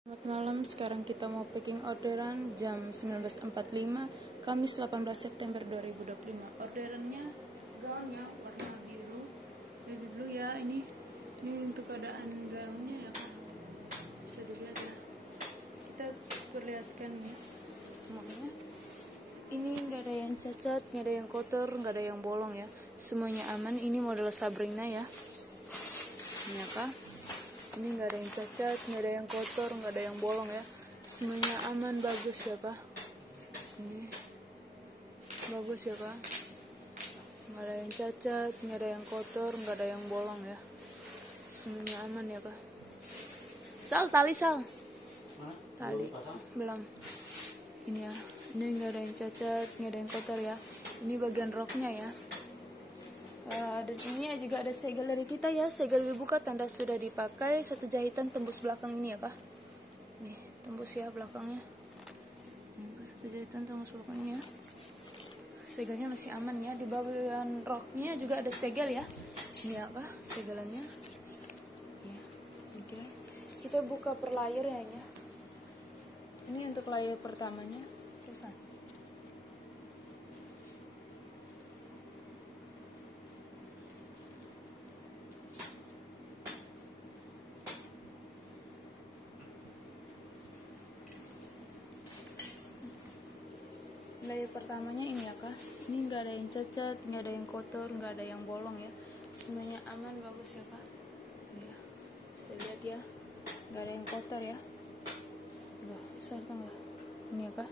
Selamat malam, sekarang kita mau packing orderan jam 19.45 Kamis 18 September 2025. Orderannya gaunnya warna biru, baby blue ya. Ini untuk keadaan gaunnya ya kan, bisa dilihat ya. Kita perlihatkan nih semuanya. Ini nggak ada yang cacat, nggak ada yang kotor, nggak ada yang bolong ya. Semuanya aman. Ini model Sabrina ya. Ini apa? Ini nggak ada yang cacat, nggak ada yang kotor, nggak ada yang bolong ya. Semuanya aman, bagus ya Pak. Ini bagus ya Pak. Nggak ada yang cacat, nggak ada yang kotor, nggak ada yang bolong ya. Semuanya aman ya Pak. Sal, tali Sal. Tali belum. Ini ya. Ini nggak ada yang cacat, nggak ada yang kotor ya. Ini bagian roknya ya. Dan ini juga ada segel dari kita ya. Segel dibuka, tanda sudah dipakai. Satu jahitan tembus belakang ini ya Kak. Nih, tembus ya belakangnya. Nih, satu jahitan tembus belakangnya. Segelnya masih aman ya. Di bagian roknya juga ada segel ya. Ini apa? Segelannya. Ya, oke. Kita buka per layer ya. Ini untuk layer pertamanya. Selesai. Layer pertamanya ini ya Kak. Ini nggak ada yang cacat, nggak ada yang kotor, nggak ada yang bolong ya. Semuanya aman, bagus ya Kak. Ya, kita lihat ya. Nggak ada yang kotor ya. Loh, besar tengah. Ini ya Kak.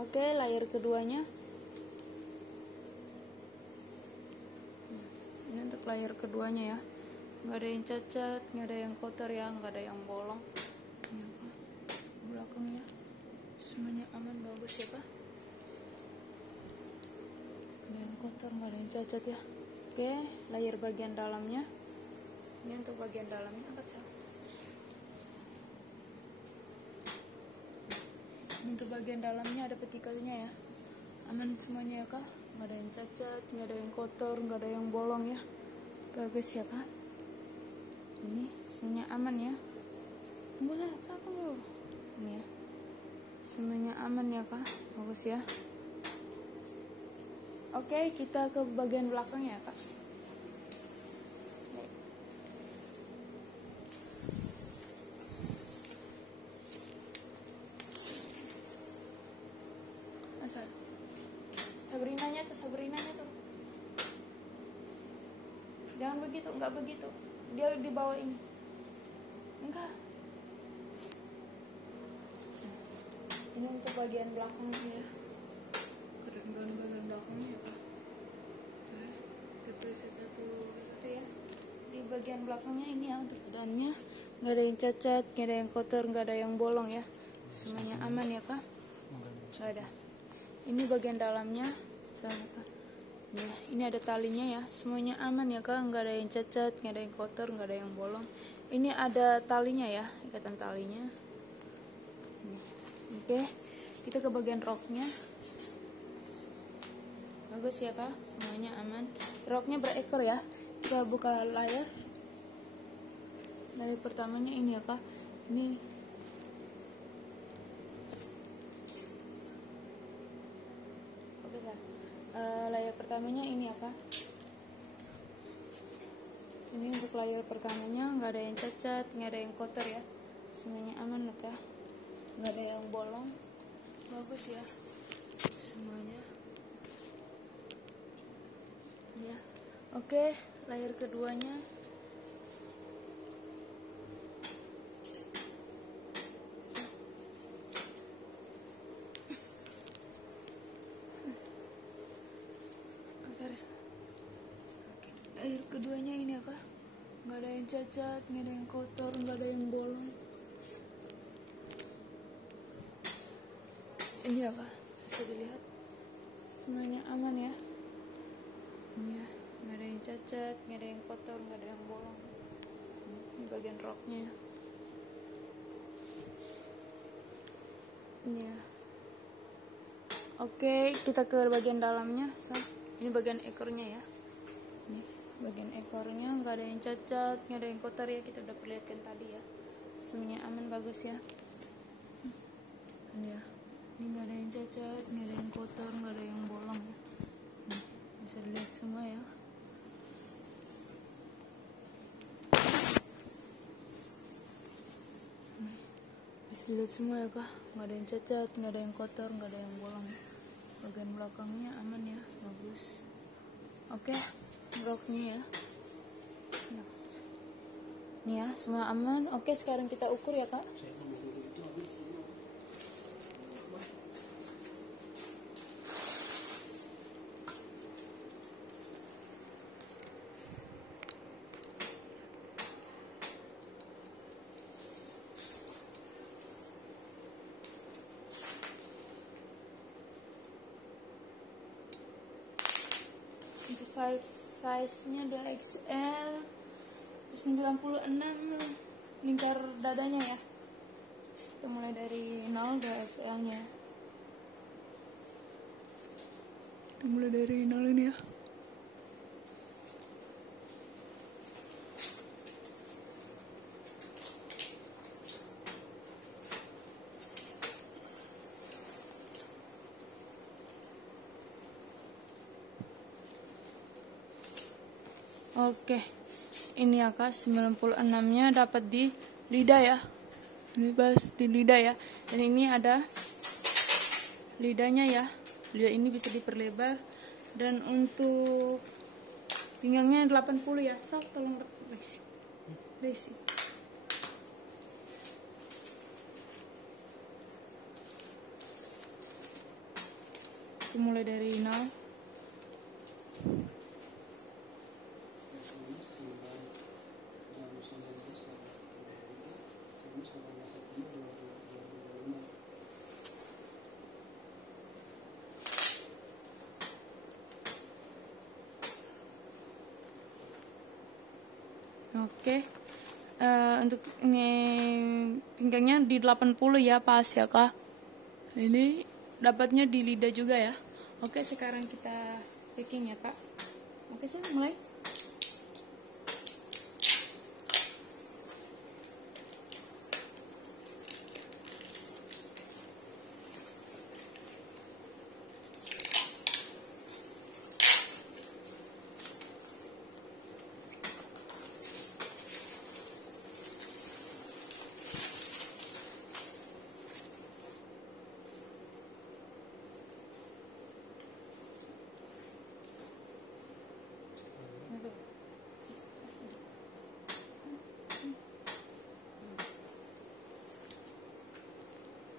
Oke, layer keduanya. Ini untuk layer keduanya ya. Nggak ada yang cacat, nggak ada yang kotor ya, nggak ada yang bolong. Ini ya Kak. Belakangnya. Semuanya aman, bagus ya Pak. Ada yang kotor, nggak ada yang cacat ya. Oke, layer bagian dalamnya. Ini untuk bagian dalamnya, angkat Sal. Ini untuk bagian dalamnya ada petikannya ya. Aman semuanya ya Kak. Nggak ada yang cacat, nggak ada yang kotor, nggak ada yang bolong ya. Bagus ya Kak. Ini semuanya aman ya. Tunggu lah, tunggu. Ini ya. Semuanya aman ya Kak, bagus ya. Oke, kita ke bagian belakang ya Kak. Asal. Sabrinanya tuh. Jangan begitu, nggak begitu. Dia di bawah ini. Enggak. Ini untuk bagian belakangnya ya. Kedengaran bagian belakangnya ya Kak. Oke, kita tulis satu ya. Di bagian belakangnya ini ya untuk badannya. Nggak ada yang cacat, nggak ada yang kotor, nggak ada yang bolong ya. Semuanya aman ya Kak. Nggak ada. Ini bagian dalamnya. Ya, ini ada talinya ya. Semuanya aman ya Kak. Nggak ada yang cacat, nggak ada yang kotor, nggak ada yang bolong. Ini ada talinya ya, ikatan talinya. Oke, kita ke bagian roknya. Bagus ya Kak, semuanya aman. Roknya berekor ya. Kita buka layer. Layer pertamanya ini ya Kak. Ini oke Kak. Layer pertamanya ini ya Kak. Ini untuk layer pertamanya, nggak ada yang cacat, nggak ada yang kotor ya. Semuanya aman loh Kak. Nggak ada yang bolong, bagus ya semuanya ya. Oke, layer keduanya. Oke, layer keduanya ini apa? Nggak ada yang cacat, nggak ada yang kotor, nggak ada yang bolong. Ini ya Kak, bisa dilihat semuanya aman ya. Ini ya, nggak ada yang cacat, nggak ada yang kotor, nggak ada yang bolong. Ini bagian roknya. Ini ya. Oke, kita ke bagian dalamnya. Ini bagian ekornya ya. Ini bagian ekornya nggak ada yang cacat, nggak ada yang kotor ya. Kita udah perlihatkan tadi ya. semuanya aman, bagus ya. Ini ya, ini nggak ada yang cacat, nggak ada yang kotor, nggak ada yang bolong ya. Nih, bisa dilihat semua ya. Nih, bisa dilihat semua ya kak, nggak ada yang cacat, nggak ada yang kotor, nggak ada yang bolong. Bagian belakangnya aman ya, bagus. Oke, broknya ya. Nah, nih ya, semua aman. Oke, sekarang kita ukur ya kak. Untuk size-nya 2XL 96 lingkar dadanya ya. Kita mulai dari 0 2XL nya. Kita mulai dari 0 ini ya. Oke, ini ya kak, 96-nya dapat di lidah ya. Ini bahas di lidah ya. Dan ini ada lidahnya ya. Lidah ini bisa diperlebar. Dan untuk pinggangnya 80 ya. Sal, tolong resi. Kita mulai dari 0. Oke, untuk ini pinggangnya di 80 ya, pas ya kak. Ini dapatnya di lidah juga ya. Oke, sekarang kita packing ya kak. Oke sih, mulai.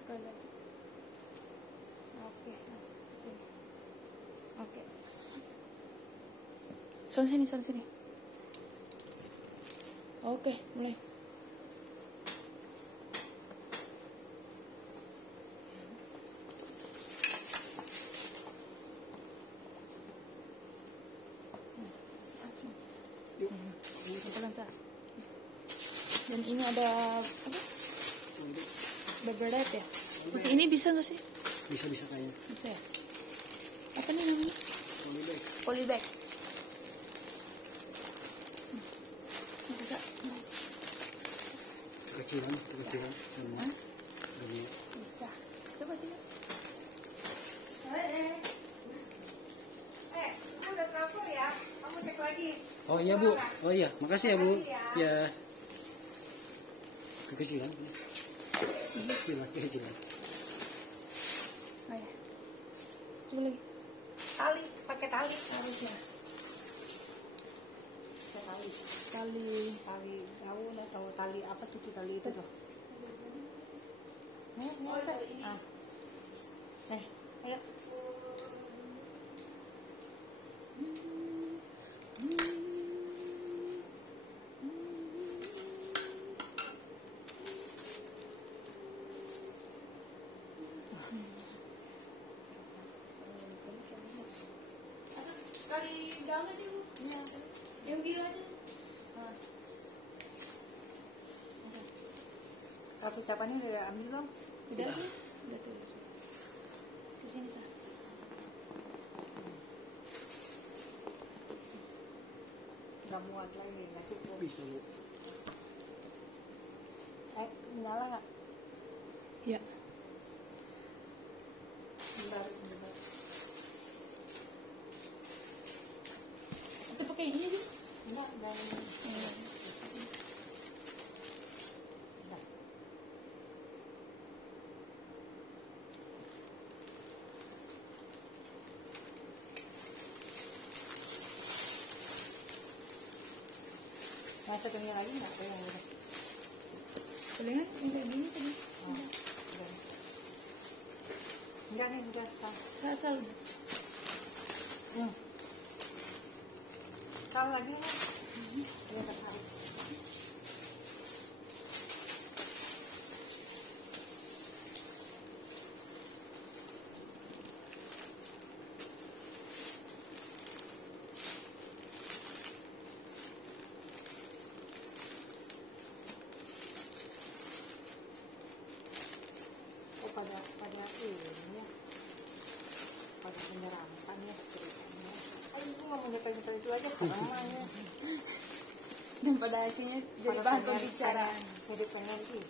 Sekali lagi. Oke, sini. Oke. Sana sini. Oke, mulai. Dan ini ada apa? Berbeda ya? Oke, ini bisa nggak sih? Bisa kayaknya. Bisa ya? Apa nih namanya? Polybag. Bisa. Kecilan. Hah? Bisa. Coba. Udah cover ya. Kamu cek lagi. Oh iya bu. Oh iya, makasih ya bu. Ya. Kecilan, yes. Kecilan. Oh ya. Coba lagi. Tali, pakai tali. Tali ya. Tali daun atau tali apa tuh tali itu tuh. Ayo. Tali daun aja bu. Yang biru aja. Kartu ucapannya udah ambil belum? Udah tuh. Kesini sah. Nggak muat lagi, nggak cukup. Bisa bu. Nyala nggak? Ya. Bentar, bentar. Itu pakai ini aja. Enggak, dan Iya. udah. Nah, satunya lagi nggak ada yang udah. Boleh nggak yang kayak gini tadi? Oh, udah. Enggak nih, udah. Asal. Kalau lagi nih, ya tertarik. Oh, pada ini ya, pada penyerapan ya ceritanya. Ayo ngomong detail itu aja semuanya. Dan pada akhirnya jadi bahan pembicaraan. Jadi pengen sih,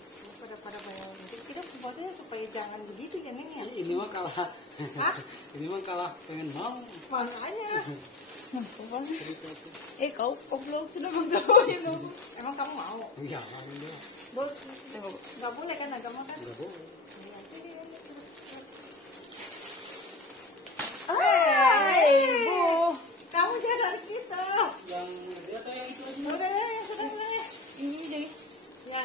pada bayar itu kita sebetulnya supaya jangan begitu ya Neng ya. Ini mah kalah. Hah? Ini mah kalah pengen mau. Makanya. Cerita itu. Kau vlog sudah menggawain lo. Emang kamu mau? Iya, alhamdulillah. Nggak boleh kan agama kan? Enggak boleh. Iya, jadi ini. Hai, Bu. Kamu jangan dari kita. Yang dia atau yang itu aja? Udah ya, sudah ya. Ini jadi Ya,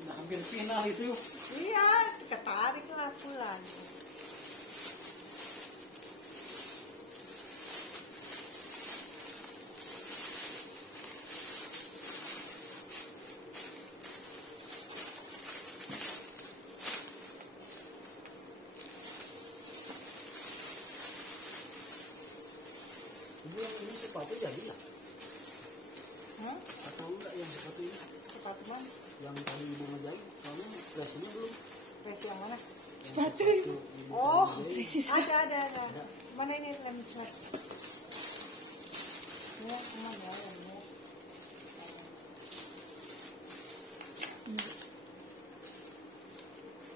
Nah, hampir final itu. iya, ketarik lah pulang. Ibu yang ini sepatu jadi ya? Hah? Atau enggak yang sepatu ini? Sepatu mana? Yang tadi ibu ngejahit, soalnya presnya belum. Resi yang mana? sepatu. Ibu Oh, tadi ngejahit. Presis. ada. Mana ini lem cat? Ini aman ya, lemnya.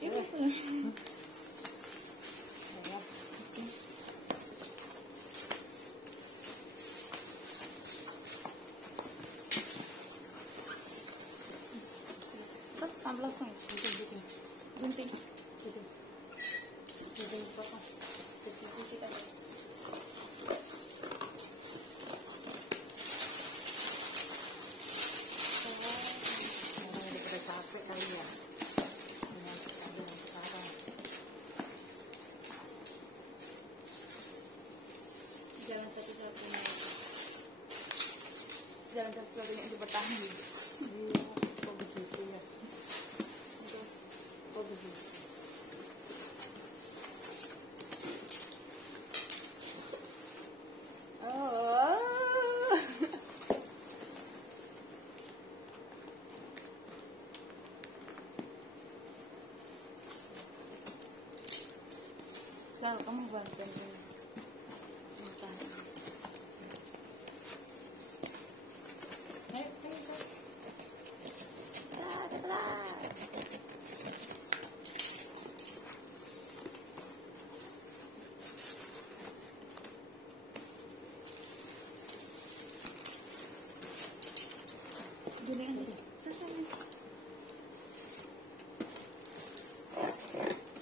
Ini. Ya. Set, sampai langsung. Bikin. Gunting. Bikin potong. Jadi kita Udah capek kali ya. Dengan sekarang. jalan satu-satunya. Jalan satu-satunya untuk bertahan hidup. Iya, kok begitu ya? Kok begitu? Oh. Sal, kamu bantuin ini. Bentar. Ayo. Gini aja deh. Selesai nih.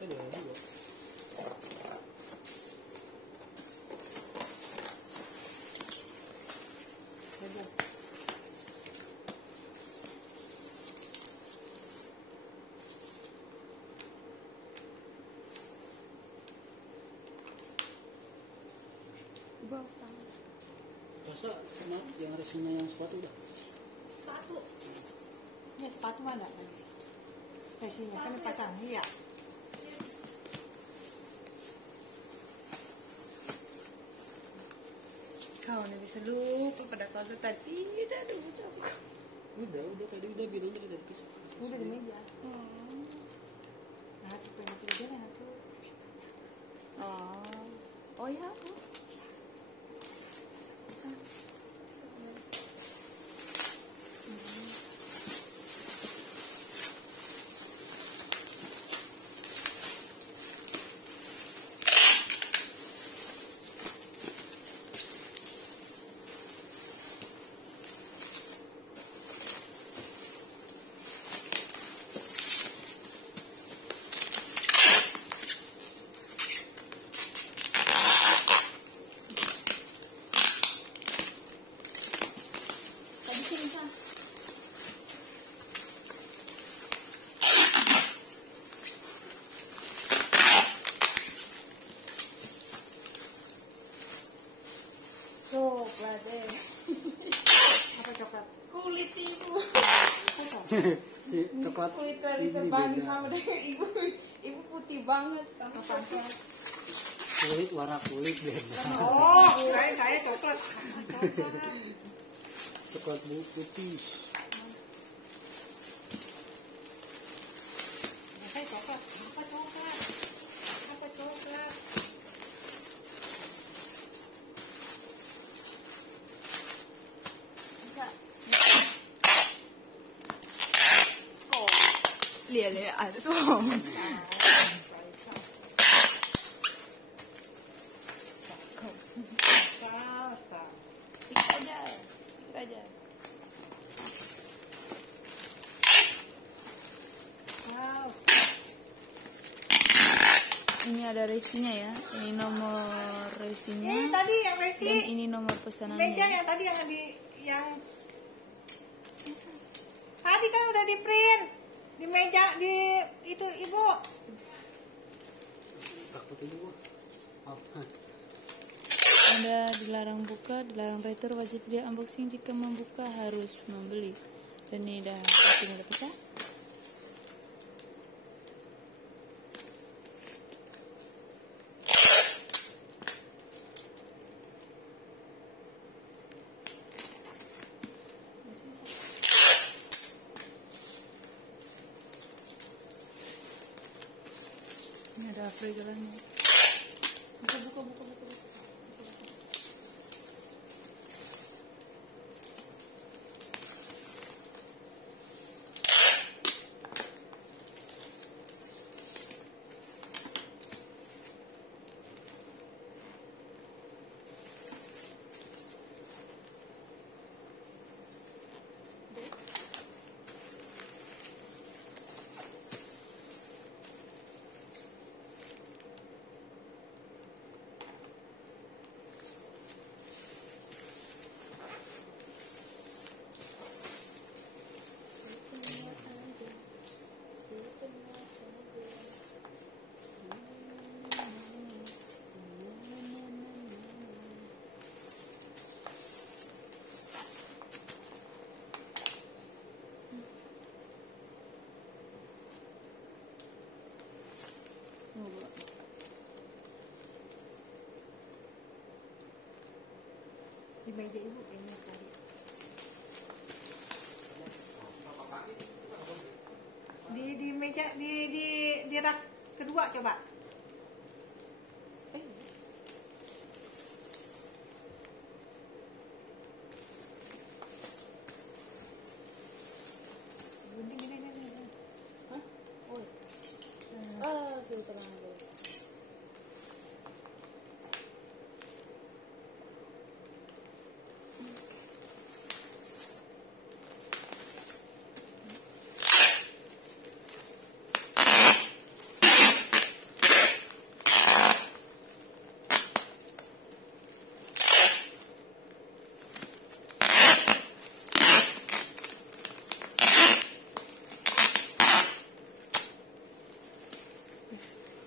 Ada juga. Udah. Ibu harus tahu. Masa kenapa yang resinya yang sepatu udah? Sepatu. Ya sepatu mana? Resinya kan dipasang, iya. Kau nih bisa lupa pada kau tadi. Tidak lupa. Udah tadi udah bilangnya udah dikasih. Udah di meja. Hmm. Nah, pengen tidur ya tuh. Oh ya. Coklat Kulit ini Larissa Bani beda. sama dengan ibu. Ibu putih banget. Kamu pakai Kulit warna kulit beda. Oh, saya coklat. Coklat putih. Saya coklat. Apa coklat? Apa coklat? bisa. Lihat ada suami. Salsa. Sedikit aja. Salsa. Ini ada resinya ya. Ini nomor resinya. Ini tadi yang resi. Dan ini nomor pesanannya. Meja yang tadi yang tadi kan udah di print di meja di itu ibu. Takut ini mah. Anda dilarang buka, dilarang retur, wajib dia unboxing. Jika membuka harus membeli. Dan ini udah pecah. Ini ada fregelannya. Buka. Di meja ibu ini tadi. Di meja di rak kedua coba. Gini. Hah? Oh. Ah, sudah terang dulu.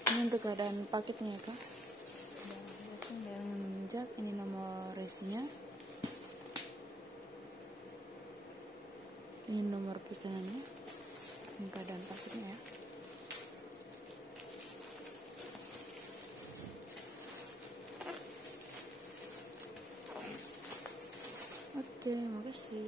Ini untuk keadaan paketnya ya kak. Jangan menginjak. Ini nomor resinya. Ini nomor pesanannya. Ini keadaan paketnya ya. Oke, makasih.